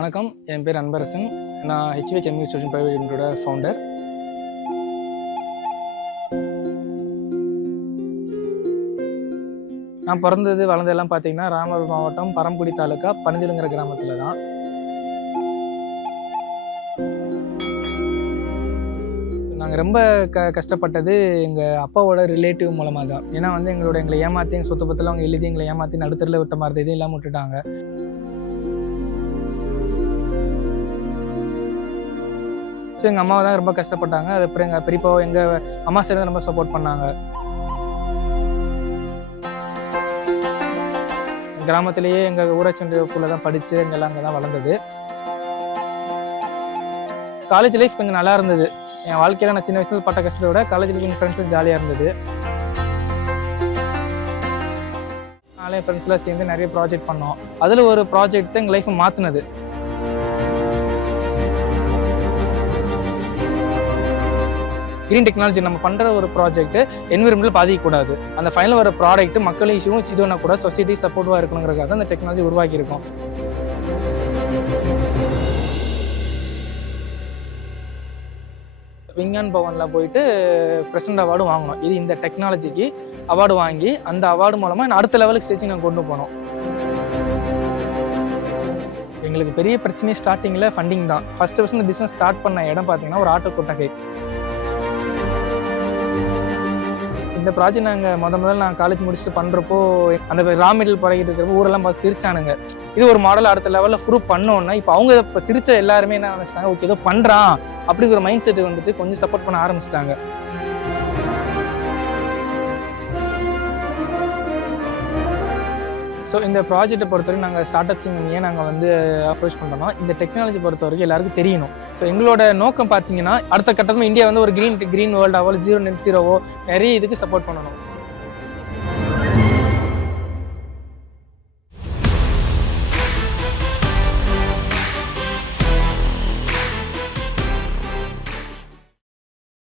வணக்கம், என் பேர் அன்பரசன். நான் ஹெச்வி கம்யூனிகேஷன் பிரைவேட் லிமிட்டோட ஃபவுண்டர். நான் பிறந்தது வளர்ந்ததெல்லாம் பார்த்தீங்கன்னா ராமநாதபுரம் மாவட்டம் பரமக்குடி தாலுக்கா பனந்திலுங்கிற கிராமத்தில் தான். நாங்கள் ரொம்ப கஷ்டப்பட்டது எங்கள் அப்பாவோட ரிலேட்டிவ் மூலமாக தான். ஏன்னா எங்களை ஏமாற்றி எங்கள் சொத்து பத்தில் அவங்க எழுதி எங்களை ஏமாற்றி நடுத்தரில் விட்ட மாதிரி எதுவும் இல்லாமல் விட்டுட்டாங்க. ஸோ எங்கள் அம்மாவை தான் ரொம்ப கஷ்டப்பட்டாங்க. அதுக்கப்புறம் எங்கள் பெரியப்பாவை எங்கள் அம்மா சைடு ரொம்ப சப்போர்ட் பண்ணாங்க. கிராமத்திலேயே எங்கள் ஊராட்சி ஒன்றியக்குள்ளே தான் படித்து எங்கெல்லாம் அங்கே தான் வளர்ந்தது. காலேஜ் லைஃப் கொஞ்சம் நல்லா இருந்தது. என் வாழ்க்கையில் நான் சின்ன வயசுல பட்ட கஷ்டத்தை விட காலேஜ் லைஃப் என் ஃப்ரெண்ட்ஸும் ஜாலியாக இருந்தது. நாளே ஃப்ரெண்ட்ஸ்லாம் சேர்ந்து நிறைய ப்ராஜெக்ட் பண்ணோம். அதில் ஒரு ப்ராஜெக்ட் தான் எங்கள் லைஃப்பை மாற்றினது. கிரீன் டெக்னாலஜி நம்ம பண்ணுற ஒரு ப்ராஜெக்ட் என்விரான்மெண்ட்டில் பாதிக்கக்கூடாது. அந்த ஃபைனல் வர ப்ராடக்ட் மக்கள் இஷ்யூவும் இதுனா கூட சொசைட்டி சப்போர்ட்டிவாக இருக்கணுங்கிறதுக்காக அந்த டெக்னாலஜி உருவாக்கியிருக்கோம். விஞ்ஞான் பவனில் போயிட்டு பிரசிடென்ட் அவார்டும் வாங்கணும். இது இந்த டெக்னாலஜிக்கு அவார்டு வாங்கி அந்த அவார்டு மூலமாக அடுத்த லெவலுக்கு ஸ்டேஜுக்கு நாங்கள் கொண்டு போனோம். எங்களுக்கு பெரிய பிரச்சனை ஸ்டார்டிங்கில் ஃபண்டிங் தான். ஃபஸ்ட்டு இந்த பிஸ்னஸ் ஸ்டார்ட் பண்ண இடம் பார்த்தீங்கன்னா ஒரு ஆட்டோ கொட்டகை. இந்த ப்ராஜெக்ட் நாங்கள் முதல்ல நான் காலேஜ் முடிச்சுட்டு பண்ணுறப்போ அந்த ரா மெட்டீரியல் புறக்கிட்டு இருக்கிறப்போ ஊரெல்லாம் பார்த்து சிரிச்சானுங்க. இது ஒரு மாடல் அடுத்த லெவலில் ப்ரூவ் பண்ணோன்னா இப்போ அவங்க இப்போ சிரிச்ச எல்லாருமே என்ன நினச்சிட்டாங்க, ஓகே ஏதோ பண்ணுறான் அப்படிங்கிற ஒரு மைண்ட் செட்டு கொஞ்சம் சப்போர்ட் பண்ண ஆரம்பிச்சிட்டாங்க. ஸோ இந்த ப்ராஜெக்டை பொறுத்தவரைக்கும் நாங்கள் ஸ்டார்ட் அப் சிங்கமையே நாங்கள் அப்ரோச் பண்ணுறோம். இந்த டெக்னாலஜி பொறுத்த வரைக்கும் எல்லாருக்கும் தெரியணும். ஸோ எங்களோட நோக்கம் பார்த்தீங்கன்னா அடுத்த கட்டத்தில் இந்தியா ஒரு கிரீன் வேர்ல்டாவோ 0 net 0 நிறைய இதுக்கு சப்போர்ட் பண்ணணும்.